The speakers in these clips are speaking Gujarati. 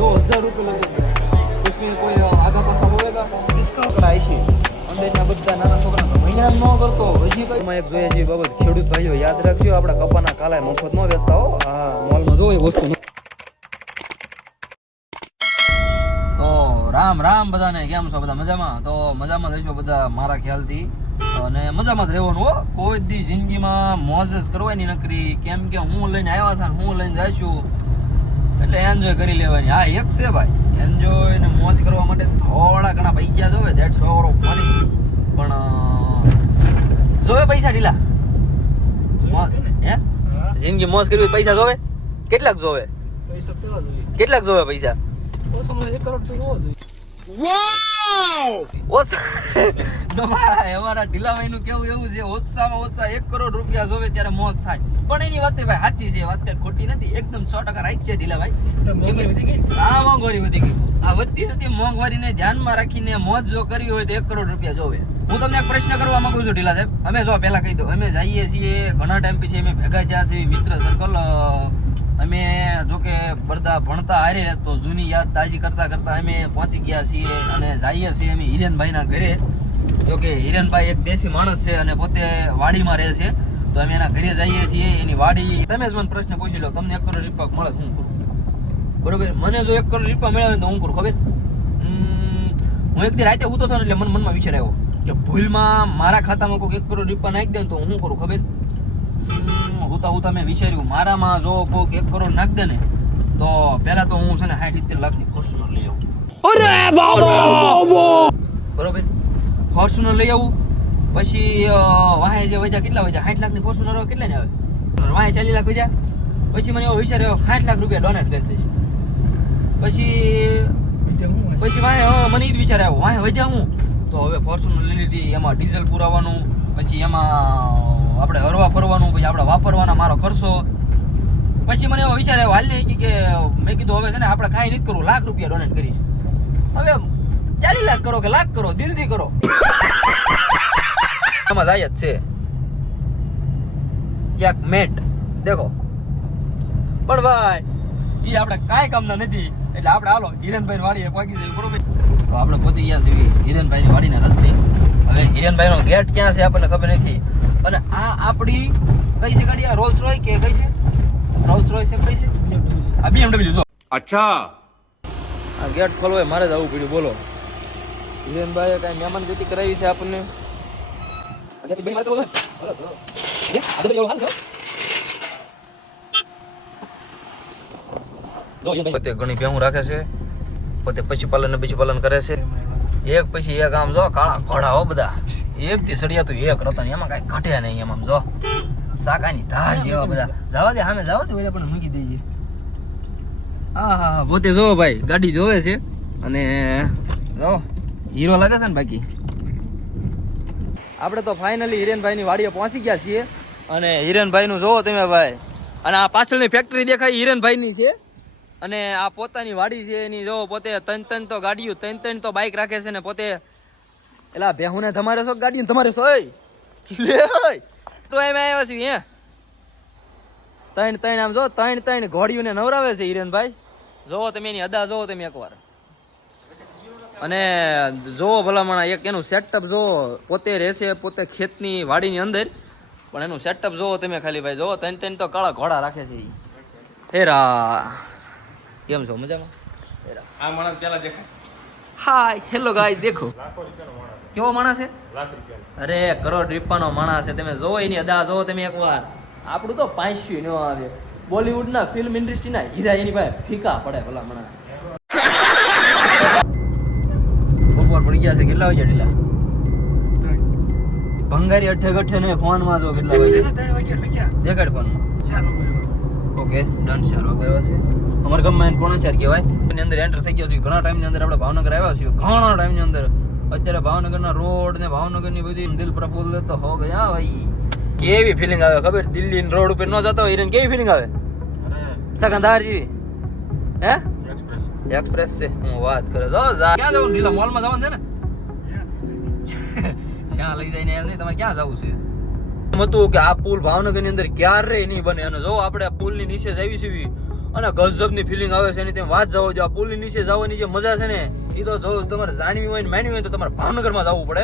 दो हजार रुपये लगेगा उसमें कोई आगा पासा होएगा ડિસ્કાઉન્ટ કરાય છે અંદરના બધા નાના છોકરા મહિના ન કરતો હજી કઈ એક જોઈએ છે બાબત ખેડૂત ભાઈઓ યાદ રાખજો આપણા કપાના કાલાય મફત ન વેચતા હો હા મોલમાં જો એ વસ્તુ ન- તો રામ રામ બધાને કેમ છો બધા મજામાં તો મજામાં રહેશો બધા મારા ખ્યાલથી અને મજામાં જ રહેવાનું હો કોઈ દી જિંદગીમાં મોજ જ કરવાની નકરી કેમ કે હું લઈને આવ્યા હતા ને હું લઈને જઈશું એટલે એન્જોય કરી લેવાની. હા એક છે ભાઈ. એન્જોય ને મોજ કરવા માટે થોડા ઘણા પૈસા જોવે દેટ્સ ઓવર ઓફ મની પણ જોવે પૈસા ઢીલા? હે? જિંદગી મોજ કરવી હોય તો પૈસા જોવે? કેટલાક જોવે? જોઈએ કેટલાક જોવે પૈસા? ઓછામાં એક કરોડ તો જોવો જોઈએ અમારા ઢીલાભાઈ નું કેવું એવું છે? ઓછામાં ઓછા એક કરોડ રૂપિયા જોવે ત્યારે મોત થાય. પણ એની વાત ભાઈ સાચી છે વાત કઈ ખોટી નથી. એકદમ સો ટકા રાઈટ છે ઢીલાભાઈ. આ મોંઘવારી વધી ગઈ? આ વધતી જતી મોંઘવારીને ધ્યાનમાં રાખીને મોજ જો કરવી હોય તો એક કરોડ રૂપિયા જોવે. હું તમને એક પ્રશ્ન કરવા માંગુ છું ઢીલા સાહેબ. અમે જો પહેલા કહી દઉં. અમે જઈએ છીએ ઘણા ટાઈમ પછી અમે ભેગા થયા છીએ મિત્ર સર્કલ અમે જો કે બધા ભણતા હારે તો જૂની યાદ તાજી કરતા કરતા અમે પહોંચી ગયા છીએ અને જઈએ છીએ અમે હિરેનભાઈના ઘરે. જો હિરણભાઈ એક દેશી માણસ છે અને પોતે વાડીમાં રહે છે તો અમે એના ઘરે જઈએ છીએ એની વાડી. તમે જ મને પ્રશ્ન પૂછી લો તમને એક કરોડ રૂપિયા મળે શું હું કરું? બરોબર? મને જો એક કરોડ રૂપિયા મળ્યા તો હું કરું ખબર? હું એક દી રાતે ઉતો થયો એટલે મને મનમાં વિચાર આવ્યો કે ભૂલમાં મારા ખાતામાં કોઈ એક કરોડ રૂપિયા નાખી દે તો હું કરું ખબર? હુતા હુતા મેં વિચાર્યું મારામાં જો કોઈક એક કરોડ નાખ દે ને તો પહેલા તો હું છે ને સાઠ સિત્તેર લાખની ફોર્ચ્યુનર લઈ આવું. બરોબર? ફોર્ચ્યુનર લઈ આવું. પછી વાહે જે વજા કેટલા વજા સાઠ લાખની ફોર્ચ્યુનર આવે કેટલા ને આવે વાહે ચાલીસ લાખ વજા પછી મને એવો વિચાર આવ્યો સાઠ લાખ રૂપિયા ડોનેટ કરી દઈશ. પછી? પછી વાહે મને એ જ વિચાર આવ્યો વાહે વજા હું? તો હવે ફોર્ચ્યુનર લઈ લીધી એમાં ડીઝલ પુરાવાનું પછી એમાં આપણે હરવા ફરવાનું પછી આપણે વાપરવાના મારો ખર્ચો. પછી મને એવો વિચાર આવ્યો હાલ નહીં કે મેં કીધું હવે છે ને આપણે કાંઈ નથી કરવું લાખ રૂપિયા ડોનેટ કરીશ. હવે ચાલી લાખ કરો કે લાખ કરો દિલથી કરો. એમાં જાય જ છે. ક્યાંક મેટ. દેખો. પણ ભાઈ એ આપણે કાંઈ કામના નથી. એટલે આપણે હાલો હિરેનભાઈ વાડીએ પહોંચી જઈએ બરોબર? તો આપણે પહોંચી ગયા છીએ હિરેનભાઈની વાડીના રસ્તે. હવે હિરેનભાઈનો ગેટ ક્યાં છે આપણને ખબર નથી. અને આ આપણી કઈ છે ગાડી? આ રોલ્સ રોય કે કઈ છે? રોલ્સ રોય છે કઈ છે? આ બીએમડબલ્યુ જો. અચ્છા. આ ગેટ ખોલવાય મારે જ આવવું પડ્યું બોલો. હિરેનભાઈએ કાંઈ મહેમાન ગતિ કરાવી છે આપણને? પોતે ઘણી ભેહું રાખે છે. પોતે પશુપાલન ને પશુપાલન કરે છે. એક પછી એક આમ જો કાળા ઘોડા હો બધા. એક થી સળિયા તો એક રતન એમાં કાંઈ ઘટે નહીં એમ આમ જો. સાકાની ધાર જેવા બધા. જવા દે સામે જવા દે પણ મૂકી દેજે. હા હા હા પોતે જો ભાઈ ગાડી જોવે છે. અને જો હીરો લાગે છે ને બાકી? આપણે તો ફાઇનલી હિરેનભાઈની વાડીએ પહોંચી ગયા છીએ અને હિરેનભાઈનું જોવો તમે ભાઈ. અને આ પાછળની ફેક્ટરી દેખાય હિરેનભાઈની છે. અને આ પોતાની વાડી છે, એની જો પોતે ત્રણ ત્રણ તો ગાડીઓ, ત્રણ ત્રણ તો બાઇક રાખે છે ને પોતે એલા બેહુને તમારે શો ગાડી તમારે સોય. તો એમ આવ્યા છીએ હે. ત્રણ ત્રણ આમ જો ત્રણ ત્રણ ઘોડીઓને નવરાવે છે હિરેનભાઈ. જોવો તમે એની અદા જોવો તમે એકવાર. અને જોવો ભલામણા એક એનું સેટઅપ જોવો પોતે રહેશે પોતે ખેતની વાડીની અંદર પણ એનું સેટઅપ જોવો તમે ખાલી ભાઈ જોવો તને ત્રણ તો કાળા ઘોડા રાખે છે હેરા. કેમ છો? મજામાં? હેરા. આ માણસ પેલા દેખાય. હાય હેલો ગાય દેખો. કેવો માણસ છે? અરે કરોડ રૂપિયાનો માણસ છે. તમે જોવો એની અદા જોવો તમે એકવાર. આપણું તો પાંચસ્યું ન આવે. બોલિવૂડના ફિલ્મ ઇન્ડસ્ટ્રીના હીરા એની પાસે ફીકા પડે ભલા મણા ગયા છે કેટલા વાગ્યા ઢીલા ભંગારી અઠે ગઠે ને ફોનમાં જો કેટલા વાગ્યા? વાગ્યા? દેખાડ ફોન ઓકે ડન ચાર વાગે આવ્યા છે. અમારા ગામમાં એને પોણા ચાર કહેવાય. એની અંદર એન્ટર થઈ ગયા છે. ઘણા ટાઈમની અંદર આપણે ભાવનગર આવ્યા છીએ. ઘણા ટાઈમની અંદર. અત્યારે ભાવનગરના રોડ ને ભાવનગરની બધી દિલ પ્રફુલ્લિત તો હો ગયા ભાઈ. કેવી ફિલિંગ આવે ખબર? દિલ્હી રોડ ઉપર ન જતા હોય કેવી ફિલિંગ આવે? સગંધાર જેવી. હે? એક્સપ્રેસ એક્સપ્રેસ છે. હું વાત કરે જો જા. ક્યાં જવાનું? ઢીલા મોલમાં જવાનું છે ને? ક્યાં લઈ જઈને એમ નહીં, તમારે ક્યાં જવું છે? હતું કે આ પુલ ભાવનગરની અંદર ક્યારે નહીં બને. અને જો આપણે આ પુલની નીચે જઈએ છીએ, અને ગજબની ફિલિંગ આવે છે એની વાત જાઓ, જો આ પુલની નીચે જવાની જે મજા છે ને એ તો જો તમારે જાણવી હોય ને માનવી હોય તો તમારે ભાવનગરમાં જવું પડે.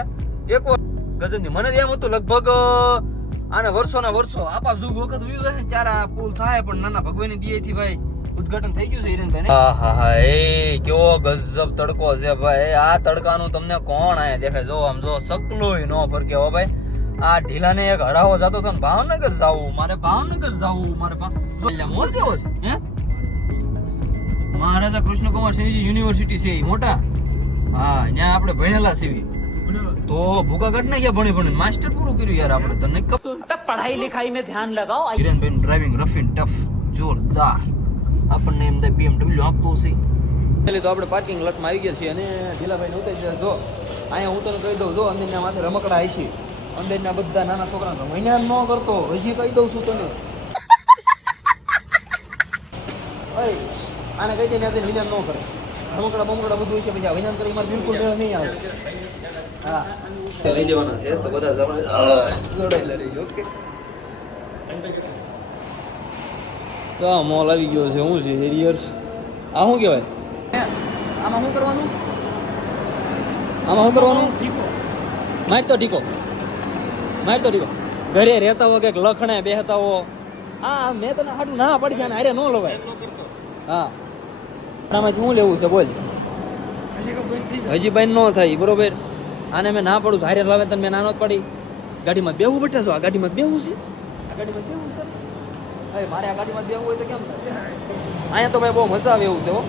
એક વાર ગજબની મને એમ હતું લગભગ, આને વર્ષોના વર્ષો આપા જુગ વખત વ્યૂ ને ત્યારે આ પુલ થાય, પણ નાના ભગવાનની દિયેથી ભાઈ ઉદઘાટન થઈ ગયું છે હિરેનભાઈ હા હા હા. એ કેવો ગજબ તડકો છે ભાઈ. આ તડકાનું તમને કોણ આયા દેખાય? જો આમ જો સકલોય નો પર કેવો ભાઈ. આ ઢીલાને એક હરાવો જતો હતો ભાવનગર જાવું. મારે ભાવનગર જાવું મારે મોલ કેવો છે હે? મહારાજા કૃષ્ણકુમાર સિંહજી યુનિવર્સિટી છે મોટા. હા ત્યાં આપણે ભણેલા છીએ. તો ભૂકા કાઢ ને ભણી ભણી. માસ્ટર પૂરું કર્યું યાર આપણે. તને પઢાઈ લિખાઈ મેં ધ્યાન લગાવો. હિરેનભાઈ ડ્રાઇવિંગ રફ એન્ડ ટફ જોરદાર. આપણને એમ થાય BMW આપતું હશે. એટલે તો આપણે પાર્કિંગ લોટમાં આવી ગયા છીએ અને ઢીલાભાઈને ઉતારી દીધા. જો અહીંયા હું તને કહી દઉં જો અંદરના માથે રમકડા આવી છે અંદરના બધા નાના છોકરા મહિના ન કરતો હજી કહી દઉં છું તને. ઓય આને કહી દે ને વિજ્ઞાન ન કરે. રમકડા બમકડા બધું છે પછી વિજ્ઞાન કરી મારે બિલકુલ મેળ નહીં આવે. હા. તે લઈ દેવાના છે તો બધા જોડાયેલા રહીજો ઓકે. તો આ મોલ આવી ગયો છે. શું છે હેરિયર્સ આ શું કહેવાય? આમાં શું કરવાનું? આમાં શું કરવાનું? માર તો ટીકો માર તો ટીકો ઘરે રહેતા હો કે લખણે બેહતા હો આ મેં તને હાટું ના પડી ગયા અરે ન લવાય. હા. આમાંથી શું લેવું છે બોલ. હજી બેન ન થાય બરોબર? આને મેં ના પડું હારે લાવે તને મેં નાનો જ પડી. ગાડીમાં બેવું બેઠા છો આ ગાડીમાં બેવું છે? આ ગાડીમાં બેવું છે? હવે મારે આ ગાડીમાં બેવું હોય તો કેમ? અહીંયા તો ભાઈ બહુ મજા આવે એવું છે, હો.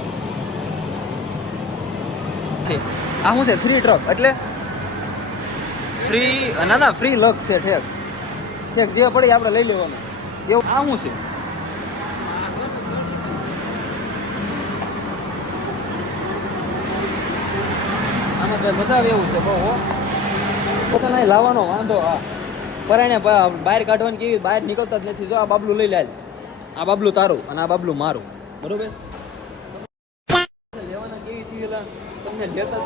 છે આ શું છે? ફ્રી ટ્રક એટલે? ફ્રી ના ના ફ્રી લક છે, ઠેક. ઠેક, જે પડી આપણે લઈ લેવાનું. એવું, આ શું છે? આમાં ભાઈ મજા આવે એવું છે, બહુ પોતાના લાવવાનો વાંધો, હા. પરાણે બ- બહાર કાઢવાની કેવી? બહાર નીકળતા જ નથી. જો આ બાબલું લઈ લે. આ બાબલું તારું અને આ બાબલું મારું. બરોબર? લેવાના કેવી છે તમને લેતા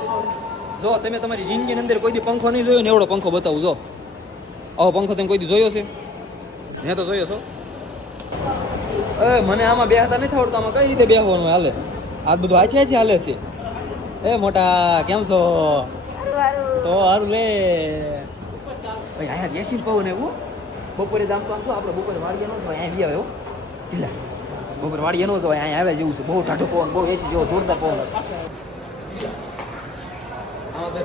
જો તમે તમારી જિંદગીની અંદર કોઈ દી પંખો નહીં જોયો ને એવડો પંખો બતાવું જો. આવો પંખો તમે કોઈ દી જોયો છે? મેં તો જોયો છો. એ મને આમાં બેહતા નથી આવડતું. આમાં કઈ રીતે બેહવાનું હાલે? આ બધું આછે આછે હાલે છે. એ મોટા કેમ છો? તો સારું લે અહીંયા બેસીને કહું ને એવું. બપોરે દામ તો આમ છો આપણે બપોરે વાળીએ નો જવાય અહીંયા આવે એટલે ઢીલા બપોરે વાળીએ ન જવાય અહીંયા આવે જેવું છે. બહુ ટાઢો પવન બહુ એસી જેવો જોરદાર પવન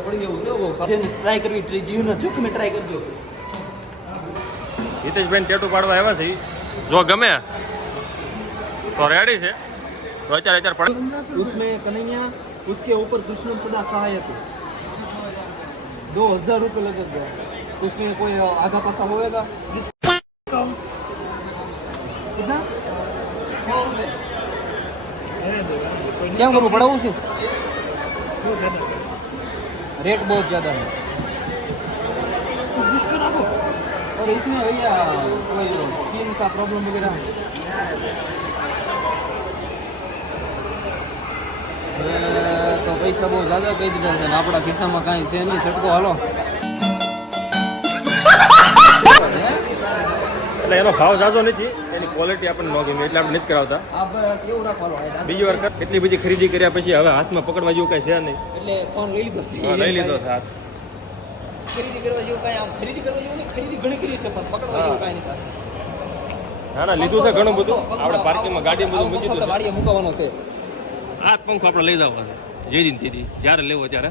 પડી ગયું છે ટ્રાય કરવી જીવન જોખમે ટ્રાય કરજો. હિતેશભાઈ ટેટુ પાડવા આવ્યા છે જો ગમે તો રેડી છે. તો અત્યારે અત્યારે પડ ઉપર કૃષ્ણ સદા સહાય હતું. દો હજાર રૂપિયા લગત ગયા. उसमें कोई आगा पासा होएगा कितना सौ रुपये क्या करूँ बढ़ाऊँ से रेट बहुत ज़्यादा है कुछ डिस्काउंट आपको और इसमें भैया कोई स्किन का प्रॉब्लम वगैरह है હવે તો પૈસા બહુ જ્યાદા કહી દીધા છે ને આપણા ખિસ્સામાં કાંઈ છે નહીં છટકો હાલો એટલે એનો ભાવ ઝાઝો નથી એની ક્વોલિટી આપણને ન ગમી એટલે આપણે નથી કરાવતા. બીજી વાર કર- એટલી બધી ખરીદી કર્યા પછી હવે હાથમાં પકડવા જેવું કઈ છે નહીં. એટલે ફોન લઈ લીધો છે. લઈ લીધો છે હાથ. ખરીદી કરવા જેવું કાંઈ આમ ખરીદી કરવા જેવું નહીં ખરીદી ઘણી કરી છે પણ પકડવા જેવું કાંઈ નહીં ના ના લીધું છે ઘણું બધું. આપણે પાર્કિંગમાં ગાડી બધું મૂકી દીધું છે. વાડીએ છે. આ પંખો આપણે લઈ જવાનો છે. જે દિન તેથી જ્યારે લેવો ત્યારે.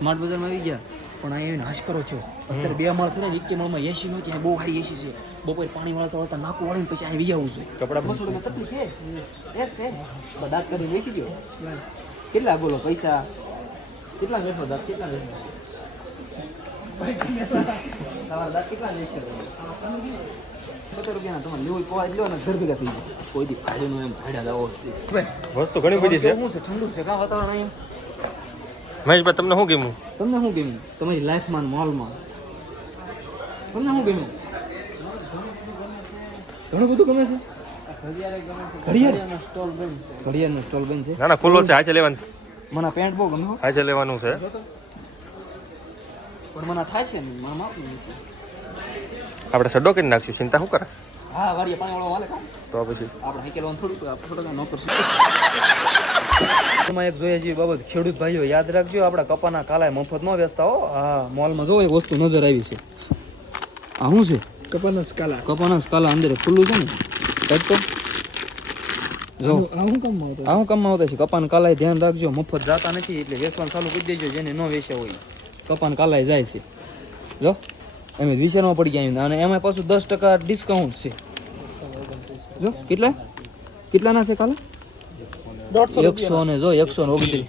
બજારમાં આવી ગયા? પણ અહીંયા નાશ કરો છો. અત્યારે બે માળ ફરે ને એક માળમાં એસી નો ત્યાં બહુ સારી એસી છે. બપોરે પાણી વાળતા વાળતા નાકું વાળીને પછી અહીં વિજાવું છે કપડા બસો રૂપિયા તકલીફ છે. એસ છે. તો દાંત કરીને બેસી દો કેટલા બોલો પૈસા? કેટલા લેશો દાંત? કેટલા લેશો? તમારા દાંત કેટલા લેશે? સત્તર રૂપિયાના તમારે લેવું હોય લ્યો ને ઘર ભેગા થઈ જાય. કોઈ દી ફાયદો એમ ફાયદા લાવો વસ્તુ ઘણી બધી છે. શું છે ઠંડુ છે. કાં વાતાવરણ અહીંયા મહેશભાઈ તમને શું ગમ્યું? તમને શું ગમ્યું? તમારી લાઈફમાં મોલમાં? તમને શું ગમ્યું? ઘણું બધું ગમે છે. ઘડિયાળ? સ્ટોલ બંધ છે ઘડિયાળનો સ્ટોલ બંધ છે. ના ના ખુલ્લો છે આજે લેવાનું. મને પેન્ટ બહુ ગમે આજે લેવાનું છે. પણ મને થાય છે ને મને આપણે સડો કરી નાખશું ચિંતા શું કરે? હા વાડીએ પાણી વાળો તો પછી? આપણે આપણે ન કરશું એમાં એક જોઈએ જેવી બાબત ખેડૂત ભાઈઓ યાદ રાખજો આપણા કપાના કાલાય મફત ન વેચતા હો. હા મોલમાં જો એક વસ્તુ નજર આવી છે. આ શું છે? કપાના સ્કાલા કપાના સ્કાલા અંદર ખુલ્લું છે ને? કંઈક તો. જો. આ હું કામ આવતો આ હું કામમાં આવતા છે. કપાન કાલાય ધ્યાન રાખજો મફત જાતા નથી એટલે વેચવાનું ચાલુ કરી દેજો જેને ન વેચ્યા હોય. કપાન કાલાય જાય છે. જો. એમ વિચારવા પડી ગયા અને એમાં પાછું દસ ટકા ડિસ્કાઉન્ટ છે. જો કેટલા? કેટલાના છે કાલા? એકસો ને જો એકસો ને ઓગણત્રીસ.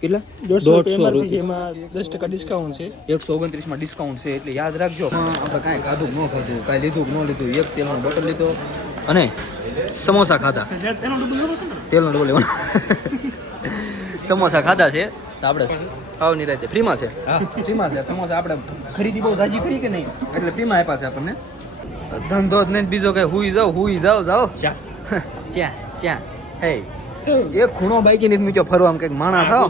કેટલા? દોઢસો દોઢસો રૂપિયા. રૂપિયા દસ ટકા ડિસ્કાઉન્ટ છે. એકસો ઓગણત્રીસમાં ડિસ્કાઉન્ટ છે એટલે યાદ રાખજો. આપણે કાંઈ ખાધું ન ખાધું કાંઈ લીધું ન લીધું એક તેલનો બોટલ લીધો અને સમોસા ખાધા. ને? તેલનો લેવાનો. સમોસા ખાધા છે તો આપણે નહીં રહેતે ફ્રીમાં છે. ફ્રીમાં છે. સમોસા આપણે ખરીદી બહુ જાજી કરી કે નહીં? એટલે ફ્રીમાં આપ્યા છે આપણને. ધંધો જ નહીં બીજો કઈ હુઈ જાવ હુઈ જાવ જાવ ચ્યાં ચ્યાં. હે. એક ખૂણો બાઈકી નથી મૂક્યો ફરવા આમ કંઈક માણા થાવ.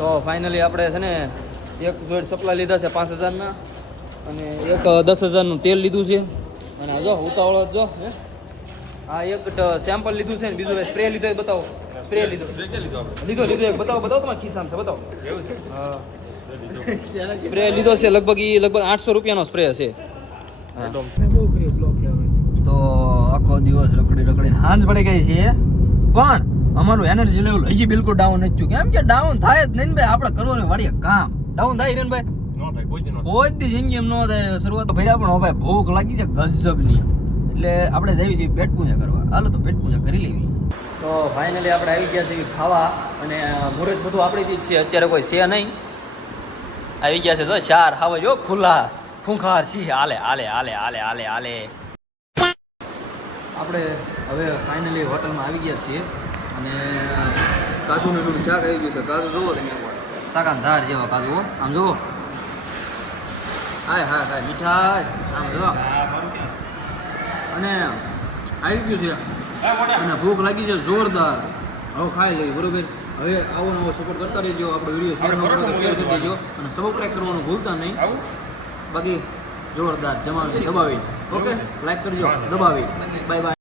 તો ફાઇનલી આપણે છે ને એક જોડ સપ્લા લીધા છે પાંચ હજારના અને એક દસ હજારનું તેલ લીધું છે. અને આ જો ઉતાવળો જ આ એક સેમ્પલ લીધું છે ને બીજું સ્પ્રે લીધો એ બતાવો. સ્પ્રે લીધો. લીધો લીધો એક. બતાવો બતાવો તમારા ખિસ્સામાં છે બતાવો. હા. સ્પ્રે લીધો. છે લગભગ એ લગભગ આઠસો રૂપિયાનો સ્પ્રે છે. હા મેં બહુ કર્યો બ્લોક કહેવાય તો આખો દિવસ રખડી રખડીને હાંજ પડી ગઈ છે. પણ અમારું એનર્જી લેવલ હજી બિલકુલ ડાઉન નથી કેમ કે ડાઉન થાય જ નહીં ભાઈ આપણે કરવાનું વાળીએ કામ. ડાઉન થાય ને ભાઈ? કોઈ દી જિંદગી એમ ન થાય. શરૂઆત ભાઈ ભર્યા પણ ભાઈ ભૂખ લાગી છે ગજબની. એટલે આપણે જઈએ છીએ પેટ પૂજા કરવા. હાલો તો પેટ પૂજા કરી લેવી. તો ફાઇનલી આપણે આવી ગયા છીએ ખાવા અને મુહૂર્ત બધું આપણી જ છે. અત્યારે કોઈ છે નહીં. આવી ગયા છે તો ચાર. હાવે જો ખુલ્લા. ખૂંખાર સિંહ હાલે હાલે હાલે હાલે હાલે હાલે. આપણે હવે ફાઇનલી હોટલમાં આવી ગયા છીએ. અને કાજુનું એનું શાક આવી ગયું છે. કાજુ જુઓ તમે એકવાર શાકાન ધાર જેવા કાજુ આમ જુઓ હાય હાય હાય મીઠાઈ. આમ જુઓ અને આવી ગયું છે. અને ભૂખ લાગી છે જોરદાર. હવે ખાઈ લઈએ બરોબર? હવે આવો નવો સપોર્ટ કરતા રહેજો. આપણો વીડિયો શેર ન કરો શેર કરી દેજો. અને સબસ્ક્રાઈબ કરવાનું ભૂલતા નહીં. બાકી જોરદાર જમાવી દબાવી ઓકે? લાઈક કરજો. દબાવી બાય બાય